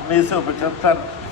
1975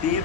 3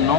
9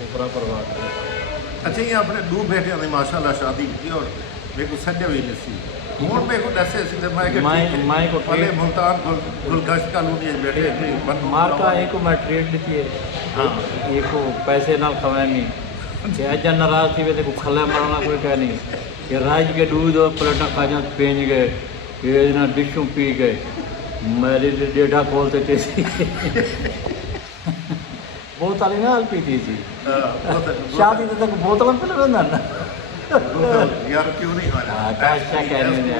پورا پروار اچھا یہ اپنے دو بیٹے نے ماشاءاللہ شادی کی اور میرے کو سڈیا بھی نہیں سی ہوں میرے کو دسے سی تو میں کو پہلے ملتان گلگشت کالونی بیٹھے تھے مار کا ایک کو میں ٹریڈ دیتی ہے ہاں ایک کو پیسے نہ کھوائیں کہ اجا ناراض تھی ویسے کو کھلا مرنا کوئی کہہ نہیں کہ راج کے دودھ اور پلیٹاں کھاجاں پینج گئے یہ نہ ڈشوں پی گئے میری ڈیڈا کھولتے تھے بہت والی نال پی تھی سی شادی تو تک بوتل پہ لگا نا یار کیوں نہیں کھانا کاشا کہنے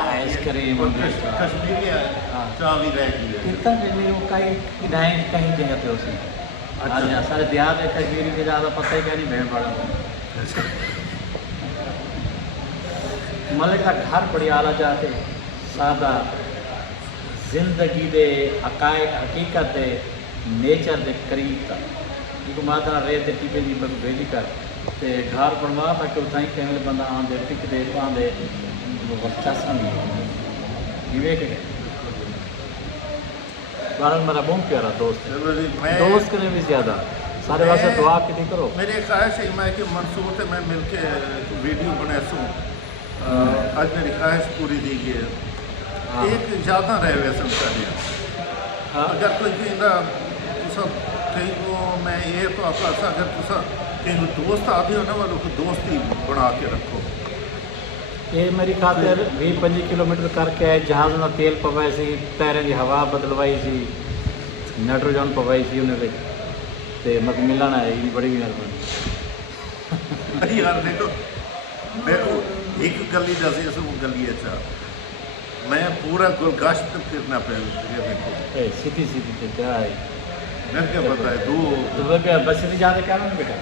آئس کریم کشمیری ہے چاہ بھی رہ گئی ہے کتنا کشمیری کئی ڈھائیں کہیں جگہ پہ اسی سارے دیہات ہے کشمیری کے زیادہ پتہ ہی کیا نہیں بھیڑ پڑا ملک کا گھر بڑی اعلیٰ جاتے سادہ زندگی دے حقیقت دے نیچر دے قریب تھا یہ ماتا ریت ٹیپے کی بھیجی کر تے گھر بنوا تاکہ اتنا ہی کہیں بندہ آدھے ٹک دے پاندے چسن بھی کہ بارن میرا بہت پیارا دوست ہے دوست کرنے بھی زیادہ سارے واسطے دعا کی نہیں کرو میری خواہش ہے میں کہ منصور سے میں مل کے ویڈیو بنا سوں آج میری خواہش پوری دی گئی ہے ایک زیادہ رہے ہوئے سمجھا اگر کوئی کہیں میں یہ تو آپ اگر تصا کہیں دوست آتے ہو نا والوں کو دوست ہی بنا کے رکھو یہ میری خاطر 20-25 کلومیٹر کر کے جہاز میں تیل پوائی سی ٹائریں کی ہوا بدلوائی سی نائٹروجن پوائی سی انہیں تے مت ملنا ہے یہ بڑی مہربانی یار دیکھو میرے ایک گلی دسی اس وہ گلی اچھا میں پورا گلگشت پھرنا پہ دیکھو سیدھی سیدھی تے کیا ہے میں کیا پتا ہے دو بس سیدھی جانے کیا نا بیٹا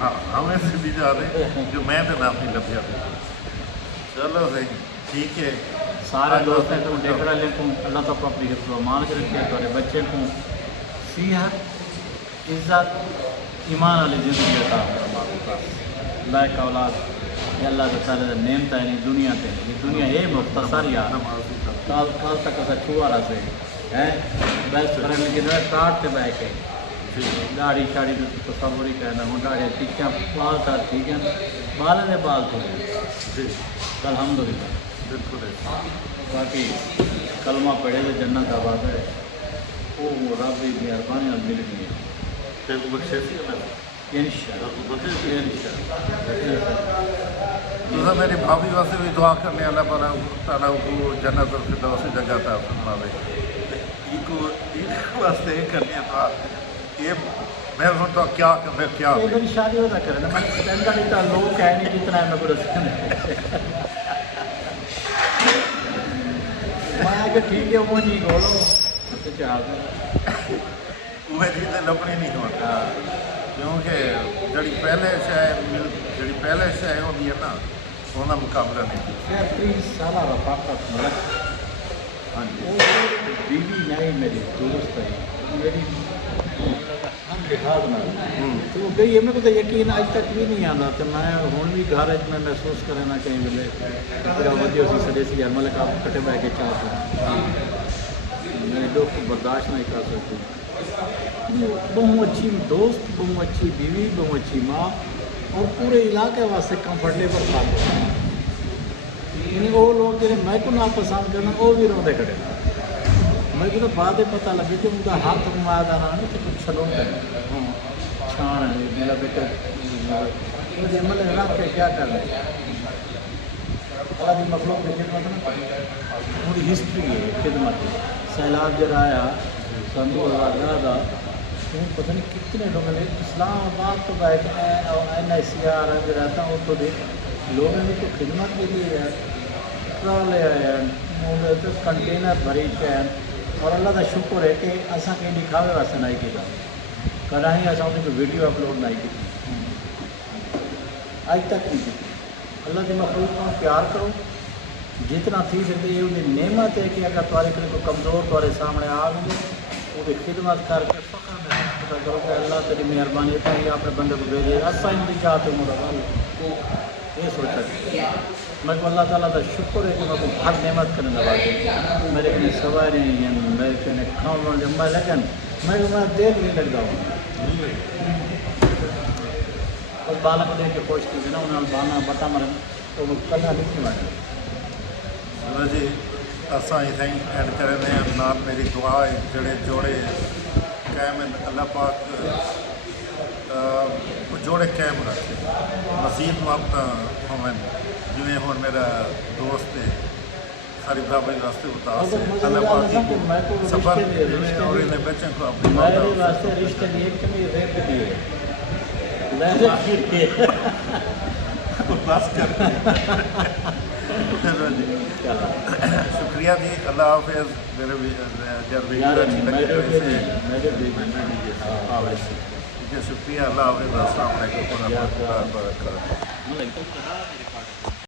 ہاں ہمیں سیدھی جا رہے جو میں تو نام نہیں لبیا چلو صحیح ٹھیک ہے سارے دوستوں کو دیکھ رہے لیکن اللہ تعالیٰ اپنی حفظ و امان سے رکھے تھوڑے بچے کو صحت عزت ایمان والی زندگی عطا فرمائے لائق اولاد یہ اللہ تعالیٰ نعمت ہے دنیا تے یہ دنیا یہ مختصر یار کال تک ایسا چھوا رہا سے ہے بیسٹ فرینڈ کی طرح کاٹ سے بہ کے داڑھی شاڑی تو سب بڑی کہنا ہوں داڑھی ٹکیاں بال تھا ٹھیک ہے بال نے بال تھے جی الحمد للہ بالکل باقی کلمہ پڑھے تو جنت آباد ہے وہ رب کی مہربانی اور مل گئی تیرے بخشے سی تو میری بھابھی واسطے بھی دعا کرنے اللہ تعالیٰ کو جنت الفردوس سے جگہ تھا فرماوے ایک واسطے یہ کرنی تھا یہ میں سنتا کیا کر کیا میری شادی ہوتا کرے نا میں لوگ ہے نہیں جتنا ہے میں کو میں کہ ٹھیک ہے وہ جی بولو میں چیزیں لبنی نہیں ہوتا کیونکہ جڑی پہلے شے ہوتی ہے نا انہوں مقابلہ نہیں 30 سالہ رفاقت ملک ہاں جی بیوی نہیں میری دوست ہے میری لحاظ نہ تو گئی ہے میرے کو تو یقین اج تک بھی نہیں آتا تو میں ہوں بھی گھر میں محسوس کرے نہ کہیں ملے پورا ودی اسی سڑے سی یار ملک آپ کٹے بہ کے چاہتے میرے دوست کو برداشت نہیں کر سکتے بہت اچھی دوست بہت اچھی بیوی بہت اچھی ماں اور پورے علاقے واسطے کمفرٹیبل بات یعنی وہ لوگ جنہیں میں کو ناپسند کرنا وہ بھی روتے کھڑے میں کو تو بعد پتہ لگے کہ ان کا ہاتھ گھمایا جانا نہیں تو کچھ چلو چھان ہے میرا بیٹا مجھے مل رکھ کے کیا کر رہے اللہ کی مخلوق کی خدمت نا پوری ہسٹری ہے خدمت سیلاب جب آیا سن 2011 تو پتہ نہیں کتنے لوگ نے اسلام آباد تو گئے کہ NICR میں رہتا ہوں تو دیکھ لوگوں نے تو خدمت کے لیے ٹرالے آئے ہیں کنٹینر بھری کے اور اللہ کا شکر ہے کہ اصا کہیں دکھاوے واسطے نہیں کیا کل ہی اصا ان کو ویڈیو اپلوڈ نہیں کی اج تک نہیں کی اللہ کے مخلوق کو پیار کرو جتنا تھی سکتے یہ انہیں نعمت ہے کہ اگر تارے کو کمزور تارے سامنے آ گئے وہ خدمت کر کے فخر محسوس پتا کرو کہ اللہ تیری مہربانی ہے کہ اپنے بندے کو بھیجے اصا ان کی چاہتے ہوں یہ سوچا میں کو اللہ تعالیٰ کا شکر ہے کہ میں کو ہر نعمت کرنے لگا کے میرے کنے سواری ہیں میرے کنے کھاؤ میں لیکن میں دیر نہیں لگتا ہوں اس بالا کو دیکھ کے خوش کی نا انہوں نے بانا بٹا مرن تو وہ کلہ نہیں بن چلو جی اساں اتنا ہی اینڈ کرنے ہیں نال میری دعا ہے جڑے جوڑے قائم ہیں اللہ پاک جوڑے قائم رکھے مزید محبت ہوں جویں ہوں میرا دوست ہے ساری برابری واسطے اداس ہے اللہ پاک کی سفر اور انہیں بچوں کو اپنی میرے موت واسطے رشتے دی ایک کمی ریپ دی ہے بس کر چلو جی شکریہ جی اللہ حافظ میرے جب ویڈیو اچھی لگی تو اسے شکریہ اللہ حافظ السلام علیکم ورحمۃ اللہ وبرکاتہ